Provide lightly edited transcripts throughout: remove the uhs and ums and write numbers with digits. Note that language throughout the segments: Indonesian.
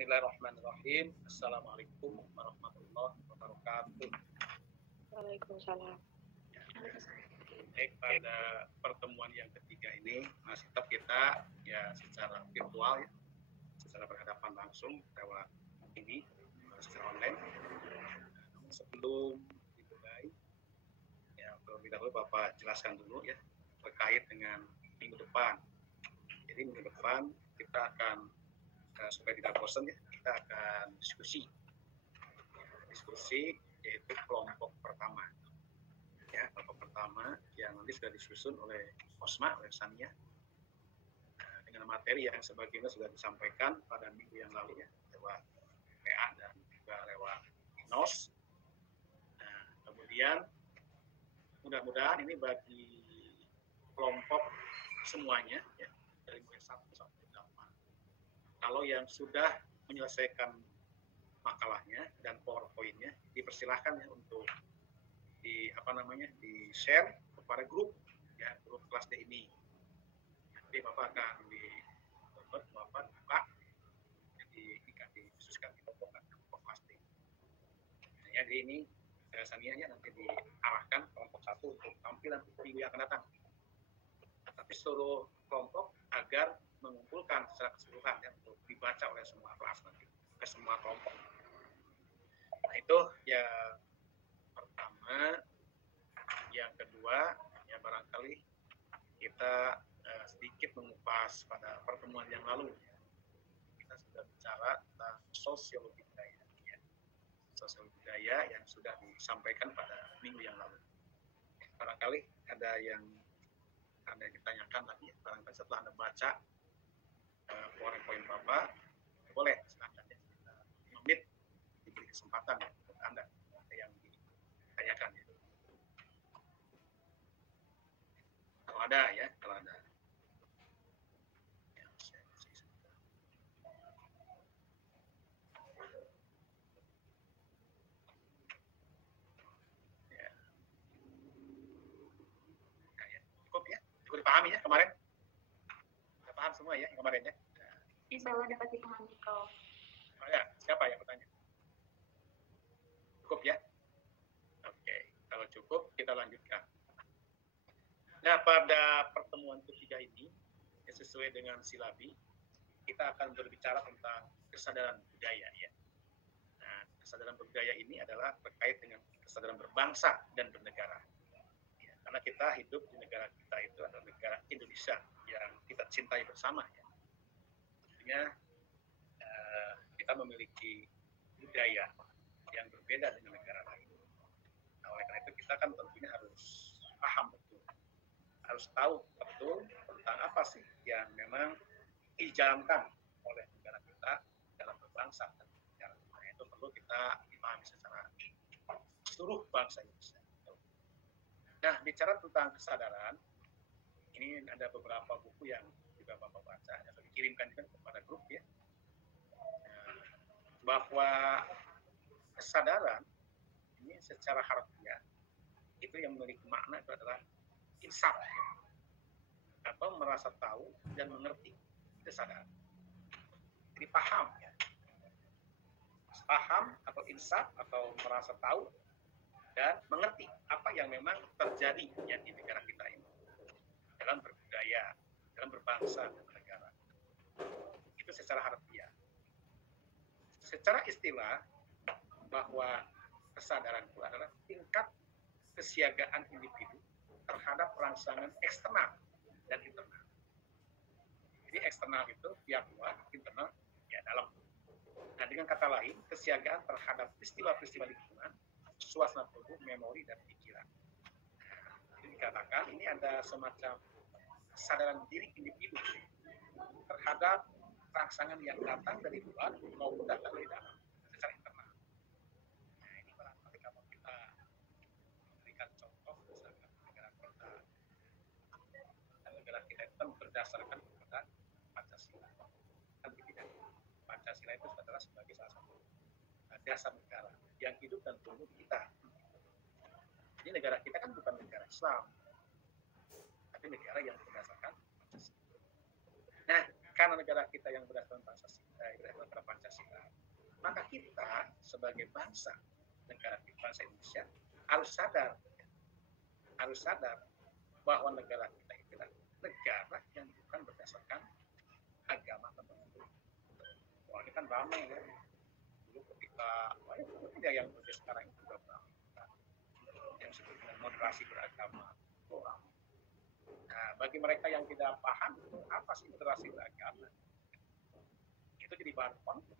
Bismillahirrahmanirrahim. Assalamualaikum warahmatullahi wabarakatuh. Waalaikumsalam. Baik, pada pertemuan yang ketiga ini masih tetap kita ya secara virtual ya, secara berhadapan langsung lewat ini secara online. Namun sebelum dimulai, ya terlebih dahulu Bapak jelaskan dulu ya terkait dengan minggu depan. Jadi minggu depan kita akan supaya tidak bosan ya, kita akan diskusi yaitu kelompok pertama ya, kelompok pertama yang nanti sudah disusun oleh Osma, oleh Sania dengan materi yang sebagaimana sudah disampaikan pada minggu yang lalu ya lewat PA dan juga lewat Inos. Nah, kemudian mudah-mudahan ini bagi kelompok semuanya ya, dari mulai 1 sampai 8. Kalau yang sudah menyelesaikan makalahnya dan PowerPoint-nya dipersilahkan ya untuk di share kepada grup ya, grup kelas D ini. Nanti Bapak akan buka jadi jika dikhususkan di kelompok kelas D. Nah, jadi ini sanianya nanti diarahkan kelompok 1 untuk tampilan minggu yang akan datang. Tapi seluruh kelompok agar mengumpulkan secara keseluruhan ya, untuk dibaca oleh semua kelas nanti ke semua kelompok. Nah itu yang pertama. Yang kedua ya barangkali kita sedikit mengupas pada pertemuan yang lalu ya. Kita sudah bicara tentang sosiologi budaya ya. Sosiologi budaya yang sudah disampaikan pada minggu yang lalu. Barangkali ada yang Anda ditanyakan lagi, barangkali setelah Anda baca PowerPoint Bapak, boleh silakan ya, 5 menit diberi kesempatan ya, untuk Anda yang ditanyakan ya. Kalau ada ya, kalau ada. Cukup ya, cukup dipahami ya kemarin. Sudah paham semua ya yang kemarin ya. Insya Allah dapat dipahami kau. Oh ya, siapa yang bertanya? Cukup ya? Oke, kalau cukup kita lanjutkan. Nah, pada pertemuan ketiga ini, ya sesuai dengan silabi, kita akan berbicara tentang kesadaran budaya ya. Nah, kesadaran budaya ini adalah terkait dengan kesadaran berbangsa dan bernegara. Ya, karena kita hidup di negara kita itu adalah negara Indonesia yang kita cintai bersama ya. Artinya kita memiliki budaya yang berbeda dengan negara lain. Nah, oleh karena itu kita kan tentunya harus paham betul, harus tahu betul tentang apa sih yang memang dijalankan oleh negara kita dalam berbangsa dan bernegara. Nah, itu perlu kita dipahami secara seluruh bangsa Indonesia. Nah, bicara tentang kesadaran, ini ada beberapa buku yang juga Bapak baca, yang dikirimkan juga kepada grup ya, bahwa kesadaran ini secara harfiah itu yang memiliki makna itu adalah insaf atau merasa tahu dan mengerti kesadaran. Jadi paham ya, paham atau insaf atau merasa tahu dan mengerti apa yang memang terjadi ya di negara kita ini dalam berbudaya, dalam berbangsa dan bernegara. Itu secara harfiah. Secara istilah, bahwa kesadaran itu adalah tingkat kesiagaan individu terhadap rangsangan eksternal dan internal. Jadi eksternal itu pihak luar, internal ya dalam. Nah, dengan kata lain, kesiagaan terhadap peristiwa-peristiwa lingkungan, suasana tubuh, memori dan pikiran. Jadi dikatakan ini ada semacam kesadaran diri individu terhadap rangsangan yang datang dari luar maupun datang dari dalam secara internal. Nah, ini barangkali kalau kita memberikan contoh misalkan negara kita itu kan berdasarkan kepada Pancasila. Kan begitu. Pancasila itu adalah sebagai salah satu dasar negara yang hidup dan tumbuh di kita. Jadi negara kita kan bukan negara Islam, tapi negara yang berdasarkan Pancasila. Nah, karena negara kita yang berdasarkan Pancasila, sebagai bangsa bangsa Indonesia harus sadar bahwa negara kita itu adalah negara yang bukan berdasarkan agama tertentu. Wah, ini kan ramai ya. Dulu ketika yang sekarang itu juga ramai. Yang disebut dengan moderasi beragama. Nah, bagi mereka yang tidak paham apa sih moderasi beragama, itu jadi bahan konflik.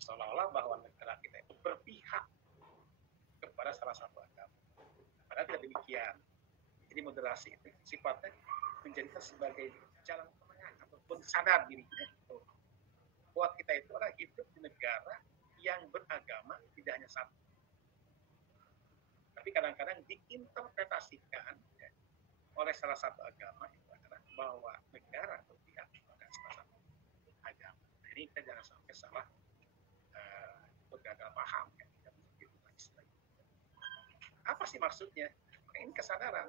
Seolah-olah bahwa negara kita itu berpihak kepada salah satu agama. Padahal tidak demikian. Jadi moderasi itu sifatnya menjadikan sebagai jalan tengah ataupun sadar diri kita bahwa kita itu adalah hidup di negara yang beragama tidak hanya satu. Tapi kadang-kadang diinterpretasikan oleh salah satu agama itu adalah bahwa negara berpihak kepada salah satu agama. Jadi kita jangan sampai salah gagal paham ya. Apa sih maksudnya? Ini kesadaran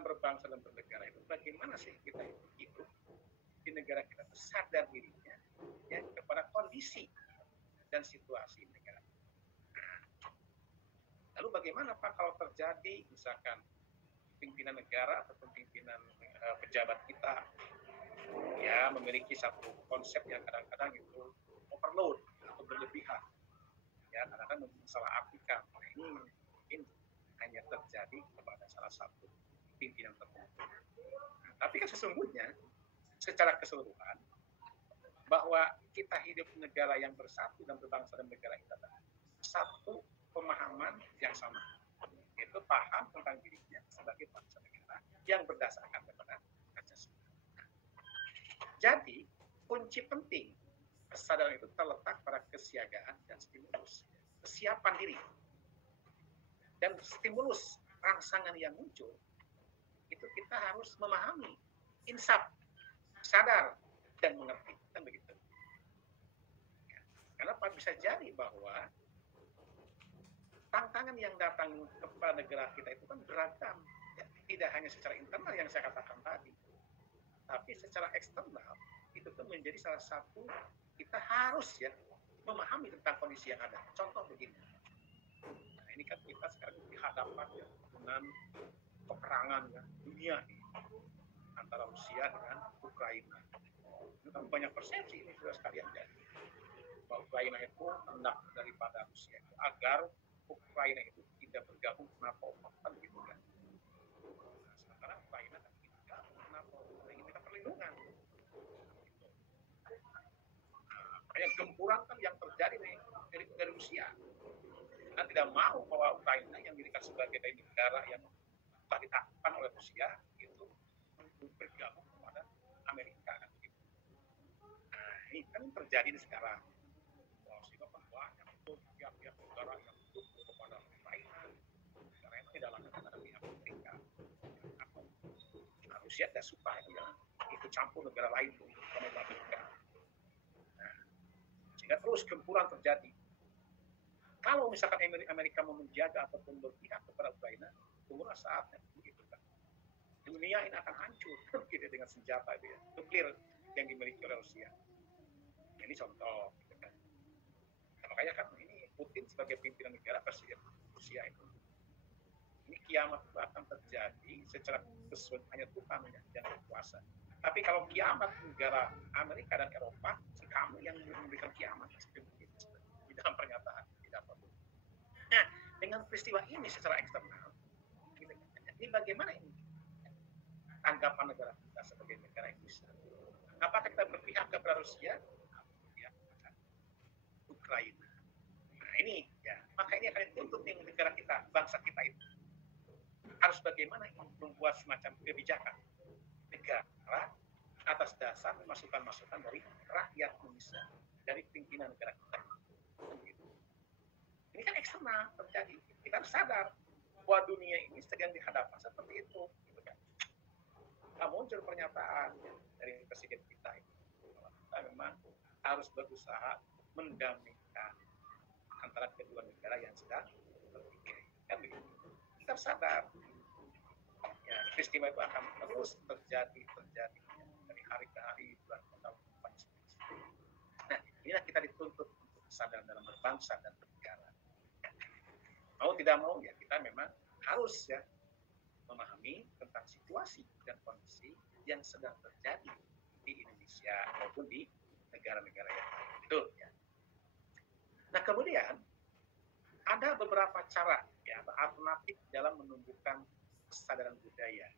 berbangsa dan bernegara itu bagaimana sih kita hidup di negara kita sadar dirinya ya, kepada kondisi dan situasi negara. Lalu bagaimana Pak kalau terjadi misalkan pimpinan negara ataupun pimpinan pejabat kita ya memiliki satu konsep yang kadang-kadang itu overload atau berlebihan ya, kadang-kadang salah artikan. Ini mungkin hanya terjadi kepada salah satu pimpinan tertentu. Tapi kan sesungguhnya secara keseluruhan bahwa kita hidup di negara yang bersatu dan berbangsa dan negara kita satu pemahaman yang sama, yaitu paham tentang dirinya sebagai bangsa negara yang berdasarkan kepada Pancasila. Jadi kunci penting kesadaran itu terletak pada kesiagaan dan stimulus, kesiapan diri. Dan stimulus rangsangan yang muncul itu kita harus memahami, insaf, sadar dan mengerti, kan begitu. Ya. Karena bisa jadi bahwa tantangan yang datang kepada negara kita itu kan beragam, ya. Tidak hanya secara internal yang saya katakan tadi, tapi secara eksternal itu tuh menjadi salah satu kita harus ya memahami tentang kondisi yang ada. Contoh begini. Ini kan kita sekarang dihadapkan ya, dengan peperangan ya, dunia ini antara Rusia dengan Ukraina. Itu kan banyak persepsi ini sudah sekalian jadi bahwa Ukraina itu hendak daripada Rusia itu agar Ukraina itu tidak bergabung ke NATO, kan gitu kan. Nah, sementara Ukraina kan tidak bergabung ke NATO, ingin minta perlindungan. Nah, kayak gempuran kan yang terjadi dari Rusia. Karena tidak mau bahwa Ukraina yang dirikan sebagai negara yang telah ditakutkan oleh Rusia itu bergabung kepada Amerika kan begitu. Nah, ini kan terjadi sekarang. Sehingga banyak itu pihak-pihak negara yang mendukung kepada Ukraina karena itu tidak langsung kepada pihak Amerika. Nah, Rusia tidak suka ya ikut campur negara lain kepada Amerika. Nah, sehingga terus gempuran terjadi. Kalau misalkan Amerika mau menjaga ataupun berpihak kepada Ukraina, tunggulah saatnya begitu kan. Dunia ini akan hancur gitu, dengan senjata itu ya, nuklir yang dimiliki oleh Rusia. Ini contoh gitu kan. Nah, makanya kan ini Putin sebagai pimpinan negara presiden Rusia itu. Ini kiamat itu akan terjadi secara keseluruhan hanya Tuhan yang berkuasa. Tapi kalau kiamat negara Amerika dan Eropa, kamu yang memberikan kiamat seperti itu di dalam pernyataan. Nah, dengan peristiwa ini secara eksternal, ini bagaimana ini tanggapan negara kita sebagai negara Indonesia? Apakah kita berpihak kepada Rusia atau berpihak kepada Ukraina? Nah ini ya, maka ini akan dituntut dengan negara kita, bangsa kita itu harus bagaimana membuat semacam kebijakan negara atas dasar masukan-masukan dari rakyat Indonesia, dari pimpinan negara kita. Ini kan eksternal terjadi. Kita harus sadar bahwa dunia ini sedang dihadapkan seperti itu. Gitu kan. Nah, muncul pernyataan dari presiden kita itu. Kita memang harus berusaha mendamaikan antara kedua negara yang sedang bertikai. Kan begitu. Kita harus sadar. Ya, peristiwa itu akan terus terjadi dari hari ke hari, bulan ke tahun. Nah, inilah kita dituntut untuk kesadaran dalam berbangsa dan bernegara. Mau tidak mau ya kita memang harus ya memahami tentang situasi dan kondisi yang sedang terjadi di Indonesia maupun di negara-negara yang lain. Itu ya. Nah kemudian ada beberapa cara ya alternatif dalam menumbuhkan kesadaran budaya.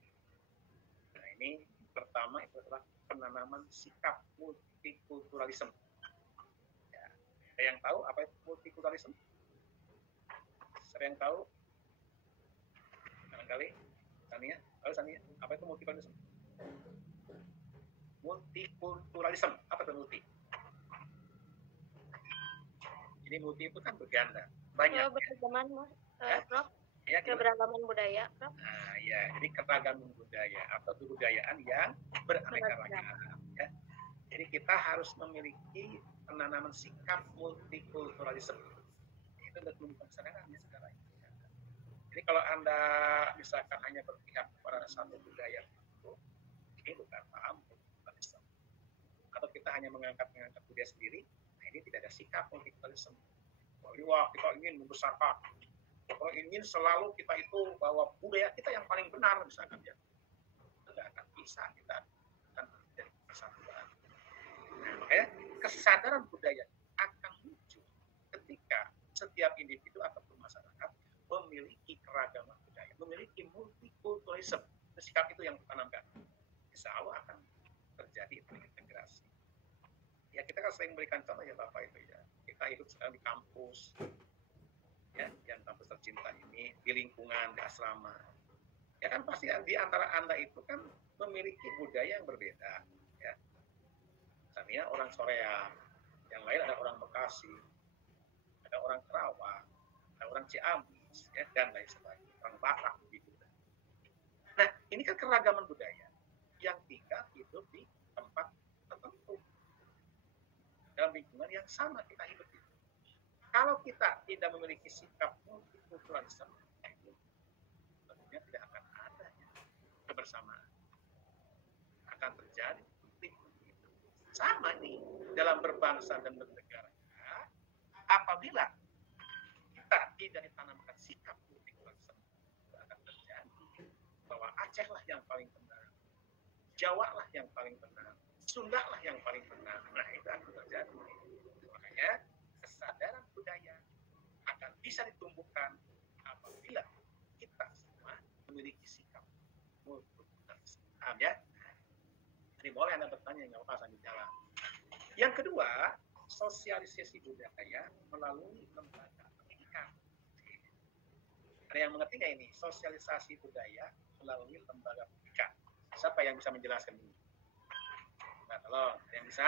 Nah ini pertama itu adalah penanaman sikap multikulturalisme. Ya. Ada yang tahu apa itu multikulturalisme? Ada yang tahu? Barangkali Sania, tahu Sania? Apa itu multikulturalisme? Multikulturalisme, apa itu multi? Ini multi itu kan berganda, banyak. Beragaman, Prof. Ya, keberagaman budaya, Prof. Nah, ya, jadi keragaman budaya atau kebudayaan yang beraneka ragam. Ya. Jadi kita harus memiliki penanaman sikap multikulturalisme. Itu untuk menumbuhkan kesadaran ya sekarang. Jadi kalau Anda misalkan hanya berpihak kepada satu budaya itu, ini bukan paham multikulturalisme. Atau kita hanya mengangkat budaya sendiri, nah ini tidak ada sikap multikulturalisme. Wah, kita ingin membesarkan, kita ingin selalu kita itu bahwa budaya kita yang paling benar misalkan ya. Tidak akan bisa kita akan menjadi persatuan. Nah, makanya kesadaran budaya akan muncul ketika setiap individu ataupun masyarakat memiliki keragaman budaya, memiliki multikulturalisme. Sikap itu yang ditanamkan. Insya Allah akan terjadi integrasi. Ya kita kan sering memberikan contoh ya Bapak itu ya. Kita hidup sekarang di kampus, ya, yang kampus tercinta ini, di lingkungan, di asrama. Ya kan pasti di antara Anda itu kan memiliki budaya yang berbeda. Ya. Misalnya orang Soreang, yang lain ada orang Bekasi, ada orang Kerawang, ada orang Ciamis, ya, dan lain sebagainya, orang Batak begitu. Nah, ini kan keragaman budaya yang tinggal hidup di tempat tertentu, dalam lingkungan yang sama kita hidup itu. Kalau kita tidak memiliki sikap multikulturalisme, tentunya tidak akan ada kebersamaan. Akan terjadi konflik itu. Sama nih dalam berbangsa dan bernegara. Apabila kita tidak ditanamkan sikap multikulturalisme, akan terjadi bahwa Aceh lah yang paling benar, Jawa lah yang paling benar, Sunda lah yang paling benar. Nah itu akan terjadi. Makanya kesadaran budaya akan bisa ditumbuhkan apabila kita semua memiliki sikap multikulturalisme. Paham ya? Jadi boleh Anda bertanya, nggak apa-apa sambil jalan. Yang kedua, sosialisasi budaya melalui lembaga pendidikan. Ada yang mengerti nggak ini? Sosialisasi budaya melalui lembaga pendidikan. Siapa yang bisa menjelaskan ini? Nah, tolong, ada yang bisa?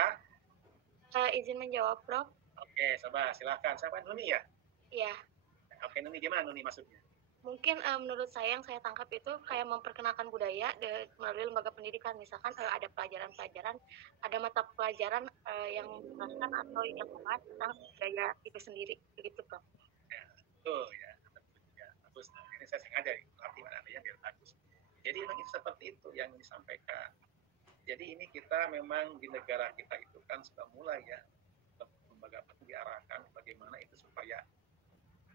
Izin menjawab, Prof. Oke, coba silakan. Siapa Nuni ya? Iya. Oke, Nuni gimana Nuni maksudnya? Mungkin menurut saya yang saya tangkap itu kayak memperkenalkan budaya melalui lembaga pendidikan. Misalkan ada pelajaran-pelajaran, ada mata pelajaran yang menjelaskan atau yang membahas tentang budaya itu sendiri, begitu, Prof. Ya, betul ya. Bagus. Nah, ini saya sengaja latih mana ya biar bagus. Jadi memang seperti itu yang disampaikan. Jadi ini kita memang di negara kita itu kan sudah mulai ya lembaga diarahkan bagaimana itu supaya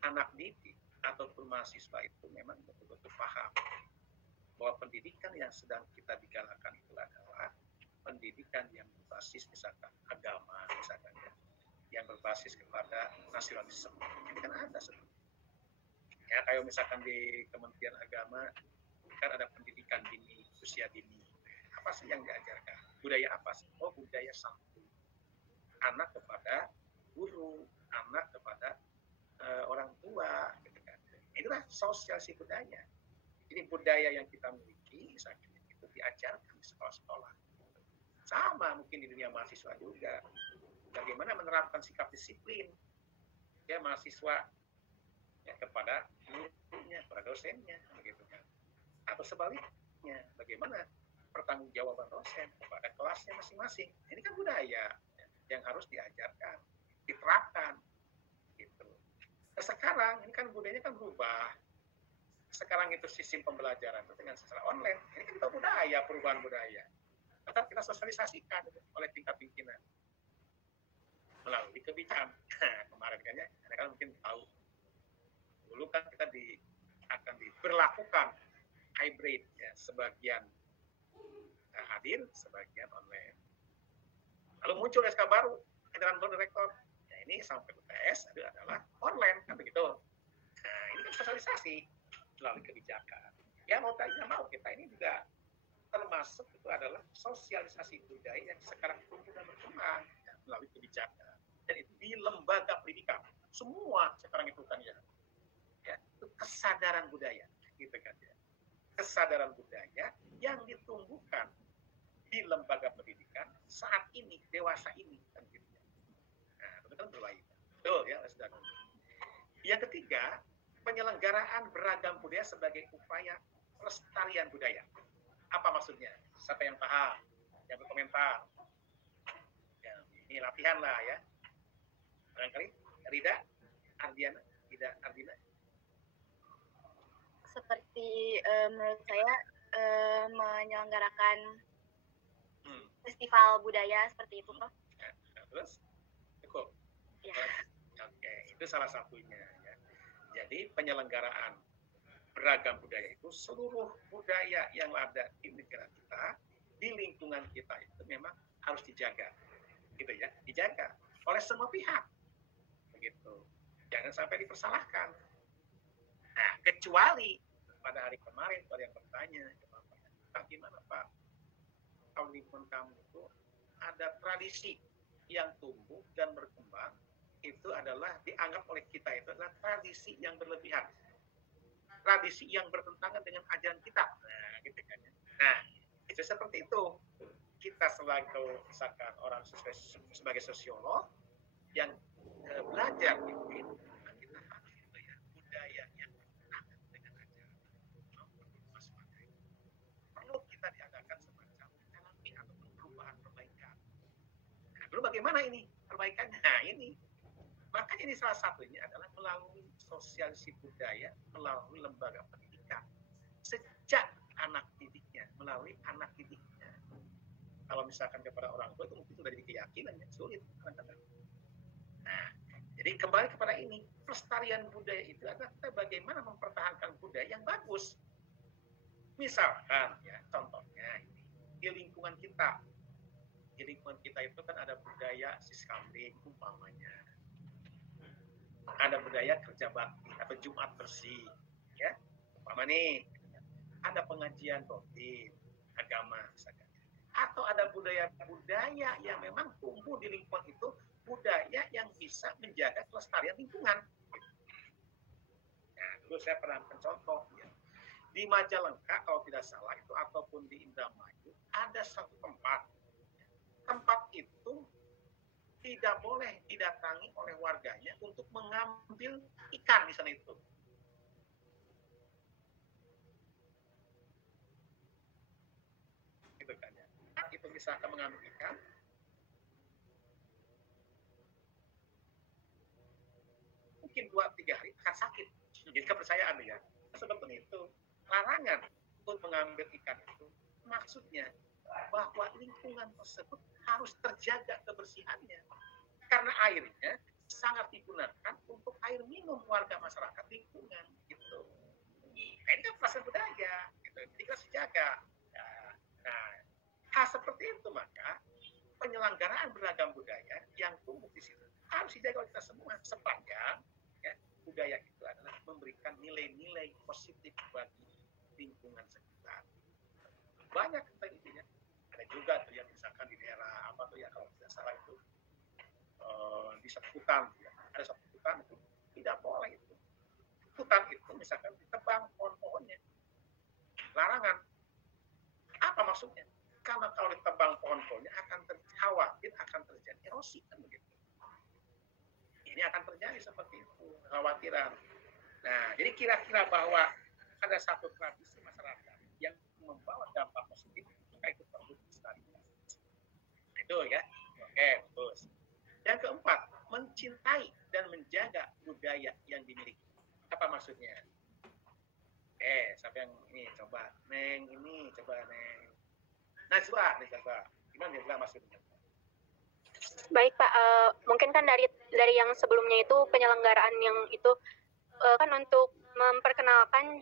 anak didik ataupun mahasiswa itu memang betul-betul paham bahwa pendidikan yang sedang kita digalakan itu adalah pendidikan yang berbasis misalkan agama misalkan ya, yang berbasis kepada nasionalisme. Ini kan ada sebenarnya. Ya kayak misalkan di Kementerian Agama kan ada pendidikan dini, usia dini. Apa sih yang diajarkan? Budaya apa sih? Oh, budaya santun. Anak kepada guru, anak kepada orang tua, gitu kan. Itulah sosialisasi budaya. Jadi budaya yang kita miliki, misalnya itu diajarkan di sekolah-sekolah. Sama mungkin di dunia mahasiswa juga. Bagaimana menerapkan sikap disiplin, ya mahasiswa ya, kepada gurunya, kepada dosennya, begitu kan. Atau sebaliknya, bagaimana pertanggungjawaban dosen kepada kelasnya masing-masing. Ini kan budaya yang harus diajarkan, diterapkan, gitu. Nah, sekarang ini kan budayanya kan berubah. Sekarang itu sistem pembelajaran itu dengan secara online. Ini kan budaya, perubahan budaya. Tetap kita sosialisasikan oleh tingkat pimpinan melalui kebijakan Kemarin kayaknya, Anda kan mungkin tahu, dulu kan kita akan diberlakukan hybrid ya, sebagian hadir, sebagian online. Lalu muncul SK baru, edaran baru rektor. Ya ini sampai UTS adalah online kan begitu. Nah, ini kan sosialisasi melalui kebijakan. Ya mau tidak mau kita ini juga termasuk itu adalah sosialisasi budaya yang sekarang tumbuh dan berkembang ya, melalui kebijakan. Dan itu di lembaga pendidikan. Semua sekarang itu kan ya itu kesadaran budaya gitu kan ya. Kesadaran budaya yang ditumbuhkan di lembaga pendidikan saat ini, dewasa ini kan gitu. Nah, itu kan berlainan. Betul ya, saudara. Yang ketiga, penyelenggaraan beragam budaya sebagai upaya pelestarian budaya. Apa maksudnya? Siapa yang paham? Yang berkomentar? Ya, ini latihan lah ya. Barangkali Rida, Ardiana, Ardina. Seperti menurut saya menyelenggarakan festival budaya seperti itu, Prof. Nah, terus cukup. Ya. Oke, itu salah satunya ya. Jadi penyelenggaraan beragam budaya itu seluruh budaya yang ada di negara kita, di lingkungan kita itu memang harus dijaga. Gitu ya, dijaga oleh semua pihak. Begitu. Jangan sampai dipersalahkan. Nah, kecuali pada hari kemarin ada yang bertanya, Pak, gimana Pak? Kalau lingkungan kamu itu ada tradisi yang tumbuh dan berkembang, itu adalah dianggap oleh kita itu adalah tradisi yang berlebihan, tradisi yang bertentangan dengan ajaran kita. Nah, gitu kan. Nah, itu seperti itu. Kita sebagai misalkan orang sebagai sosiolog yang belajar itu, kita harus ya, budaya yang bertentangan dengan ajaran perlu kita diadakan semacam terapi atau perubahan perbaikan. Nah, dulu bagaimana ini perbaikannya? Nah, ini maka ini salah satunya adalah melalui sosialisasi budaya melalui lembaga pendidikan sejak anak didiknya, melalui anak didiknya. Kalau misalkan kepada orang tua itu mungkin sudah jadi keyakinan yang sulit kadang-kadang. Nah, jadi kembali kepada ini, pelestarian budaya itu adalah kita bagaimana mempertahankan budaya yang bagus. Misalkan ya, contohnya ini di lingkungan kita. Di lingkungan kita itu kan ada budaya siskambing umpamanya. Ada budaya kerja bakti atau Jumat bersih, ya. Umpama nih, ada pengajian rutin agama misalkan. Atau ada budaya-budaya yang memang tumbuh di lingkungan itu, budaya yang bisa menjaga kelestarian lingkungan. Nah, dulu saya pernah mencontoh ya. Di Majalengka kalau tidak salah itu ataupun di Indramayu ada satu tempat. Tempat itu tidak boleh didatangi oleh warganya untuk mengambil ikan di sana itu. Gitu kan ya. Itu misalkan mengambil ikan, mungkin 2-3 hari akan sakit. Jadi kepercayaan ya. Sebetulnya itu larangan untuk mengambil ikan itu maksudnya bahwa lingkungan tersebut harus terjaga kebersihannya karena airnya sangat digunakan untuk air minum warga masyarakat lingkungan gitu. Nah, ini kan pelestarian budaya gitu. Jadi kita harus dijaga. Nah, hal seperti itu maka penyelenggaraan beragam budaya yang tumbuh di situ harus dijaga oleh kita semua sepanjang ya, budaya itu adalah memberikan nilai-nilai positif bagi lingkungan sekitar. Banyak tentang itu ya. Ada juga tuh yang misalkan di daerah apa tuh ya kalau tidak salah itu di satu hutan ya. Ada satu hutan itu tidak boleh itu. Hutan itu misalkan ditebang pohon-pohonnya. Larangan. Apa maksudnya? Karena kalau ditebang pohon-pohonnya khawatir akan terjadi erosi kan begitu. Ini akan terjadi seperti itu, kekhawatiran. Nah, jadi kira-kira bahwa ada satu tradisi masyarakat yang membawa dampak positif, maka itu perlu dilestarikan. Itu ya. Oke, terus. Yang keempat, mencintai dan menjaga budaya yang dimiliki. Apa maksudnya? Siapa yang ini coba? Neng ini coba Neng. Najwa. Gimana Najwa maksudnya? Baik Pak, mungkin kan dari yang sebelumnya itu penyelenggaraan yang itu kan untuk memperkenalkan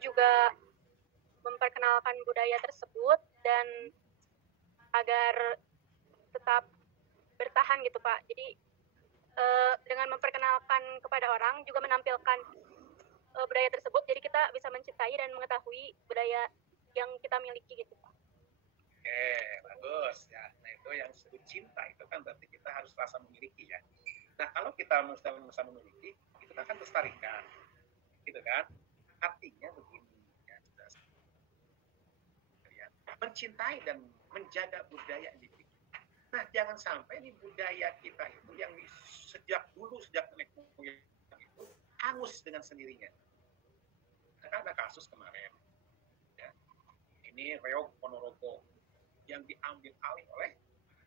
budaya tersebut dan agar tetap bertahan gitu Pak. Jadi dengan memperkenalkan kepada orang juga menampilkan budaya tersebut, jadi kita bisa mencintai dan mengetahui budaya yang kita miliki gitu Pak. Oke, bagus ya. Nah itu yang disebut cinta itu kan berarti kita harus rasa memiliki ya. Nah kalau kita merasa memiliki, itu akan lestarikan, gitu kan? Artinya begini, ya, mencintai dan menjaga budaya yang dimiliki. Nah jangan sampai nih budaya kita itu yang sejak nenek moyang itu hangus dengan sendirinya. Karena ada kasus kemarin, ya. Ini Reog Ponorogo yang diambil alih oleh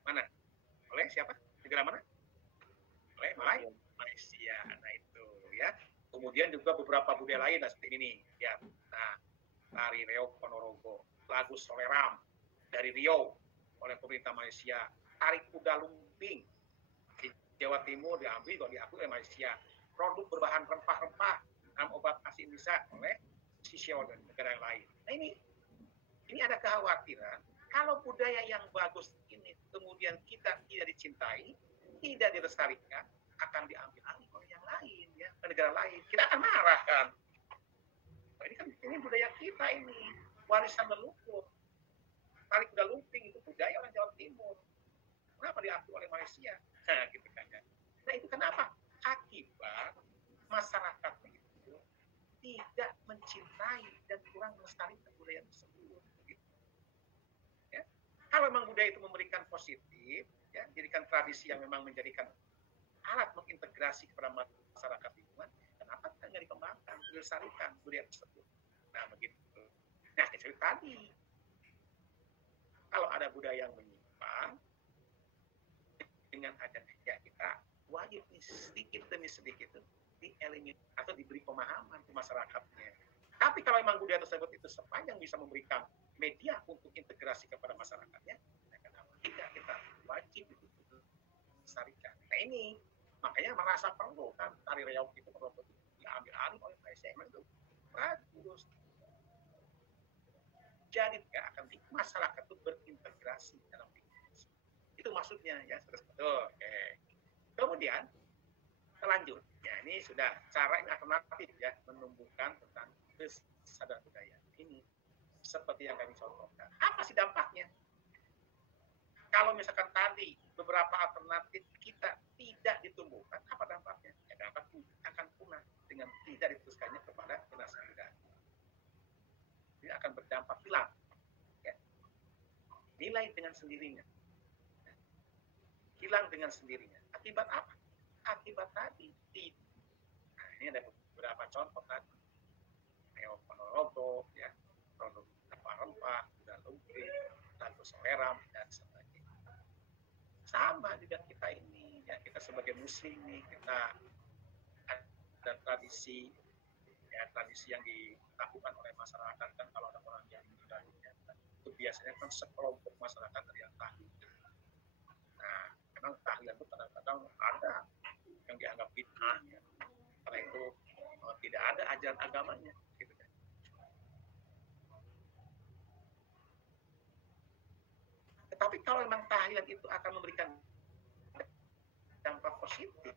mana? Oleh siapa? Negara mana? Oleh Malaysia. Nah itu ya. Kemudian juga beberapa budaya lain seperti ini. Ya. Nah, tari Reog Ponorogo, lagu Soleram dari Riau oleh pemerintah Malaysia, tari kuda lumping di Jawa Timur diambil diakui oleh Malaysia. Produk berbahan rempah-rempah dan obat asing bisa oleh Seychelles dan negara yang lain. Nah ini ada kekhawatiran kalau budaya yang bagus ini kemudian kita tidak dicintai, tidak dilestarikan, akan diambil alih oleh yang lain, ya, ke negara lain. Kita akan marah kan. Nah, ini budaya kita ini, warisan leluhur. Tari kuda lumping itu budaya orang Jawa Timur. Kenapa diakui oleh Malaysia? Nah, gitu kan ya. Nah itu kenapa? Akibat masyarakat itu tidak mencintai dan kurang melestarikan budaya tersebut. Kalau memang budaya itu memberikan positif, ya, jadikan tradisi yang memang menjadikan alat mengintegrasi kepada masyarakat lingkungan, kenapa tidak dikembangkan, dilestarikan budaya tersebut? Nah, begitu. Nah, kecuali tadi, kalau ada budaya yang menyimpang, dengan adanya ya kita wajib sedikit demi sedikit itu dieliminasi atau diberi pemahaman ke masyarakatnya. Tapi kalau memang budaya tersebut itu sepanjang bisa memberikan media untuk integrasi kepada masyarakatnya, nah kenapa tidak kita wajib itu dilestarikan. Nah ini makanya merasa perlu kan tari reog itu perlu diambil alih oleh Malaysia, itu bagus. Jadi nggak akan masyarakat itu berintegrasi dalam lingkungan. Itu maksudnya ya. Oke. Kemudian lanjut. Ya ini sudah cara ini alternatif ya menumbuhkan tentang kesadaran budaya. Ini seperti yang kami contohkan. Apa sih dampaknya? Kalau misalkan tadi beberapa alternatif kita tidak ditumbuhkan, apa dampaknya? Ya dampaknya akan punah dengan tidak diteruskannya kepada generasi muda. Ini akan berdampak hilang. Ya. Nilai dengan sendirinya. Hilang dengan sendirinya. Akibat apa? Akibat tadi. Nah, ini ada beberapa contoh tadi. Reog Ponorogo, ya, produk rempah-rempah, kuda lumping, lagu Soleram, dan sebagainya. Sama juga kita ini, ya, kita sebagai muslim nih, kita ada tradisi, ya, tradisi yang dilakukan oleh masyarakat kan kalau ada orang yang meninggal dunia, itu biasanya kan sekelompok masyarakat dari yang tahlil. Nah, memang tahlilan itu kadang-kadang ada yang dianggap bid'ah, ya, karena itu tidak ada ajaran agamanya. Gitu kan. Tetapi kalau memang tahlilan itu akan memberikan dampak positif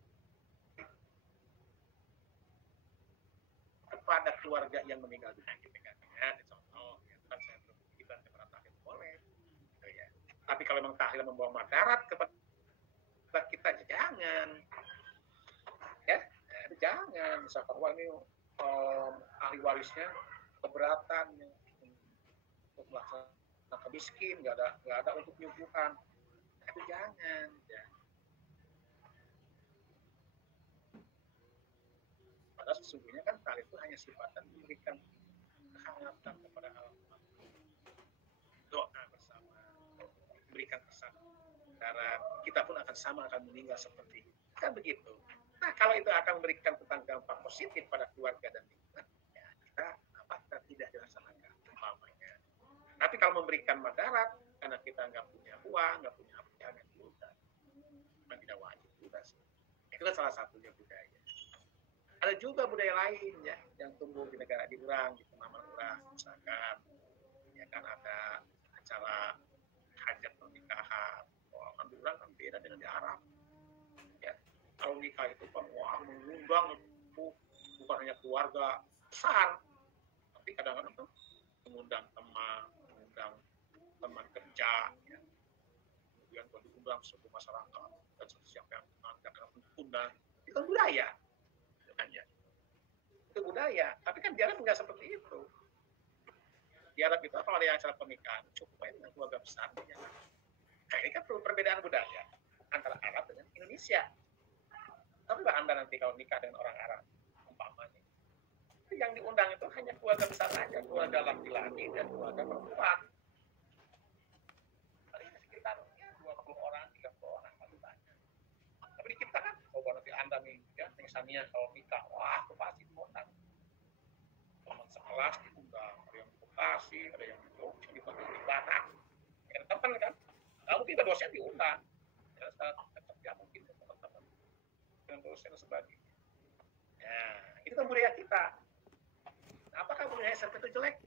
kepada keluarga yang meninggal dunia, gitu kan. Ya, contoh, ya, kan saya belum ibarat kepada tahlil boleh, gitu ya. Tapi kalau memang tahlilan membawa madarat kepada kita, ya jangan. Ya, jangan. Misalkan wah ini ahli warisnya keberatan untuk melaksanakan miskin, nggak ada untuk nyuguhan, itu jangan. Ya. Padahal sesungguhnya kan tali itu hanya sifatan memberikan kehangatan kepada Allah, doa bersama, memberikan kesan. Karena kita pun akan sama akan meninggal seperti itu. Kan begitu. Nah kalau itu akan memberikan tentang dampak positif pada keluarga dan lingkungan, ya kita tidak dilaksanakan umpamanya. Tapi kalau memberikan madarat karena kita nggak punya uang, nggak punya apa, jangan juga. memang tidak wajib juga sih. Itu kan salah satunya budaya. Ada juga budaya lain ya yang tumbuh di negara di orang, di pemahaman orang, misalkan ya kan ada acara hajat pernikahan. Oh, kan di orang kan beda dengan di Arab. Ya, kalau nikah itu kan wah mengundang itu bukan hanya keluarga besar, tapi kadang-kadang tuh mengundang teman, mengundang teman kerja, ya. Kemudian kalau diundang suku masyarakat dan siapa yang akan undang, itu kan budaya. Itu budaya, tapi kan di Arab nggak seperti itu. Di Arab itu kalau ada acara pernikahan cukup dengan keluarga besar, ya. Nah, ini kan perbedaan budaya antara Arab dengan Indonesia. Tapi Anda nanti kalau nikah dengan orang Arab, umpamanya, yang diundang itu hanya keluarga besar saja, keluarga laki-laki dan keluarga perempuan. Paling sekitar 20 orang, 30 orang, paling banyak. Tapi di kita kan, kalau nanti Anda nih, ya, misalnya kalau nikah, wah, itu pasti diundang. Teman sekelas diundang, ada yang di Bekasi, ada yang di Jogja, di Batak. Ya, teman kan, nggak mungkin dosen diundang. Ya, kerja mungkin teman-teman dengan dosen dan sebagainya. Nah, itu kan budaya kita. Apakah budaya seperti itu jelek?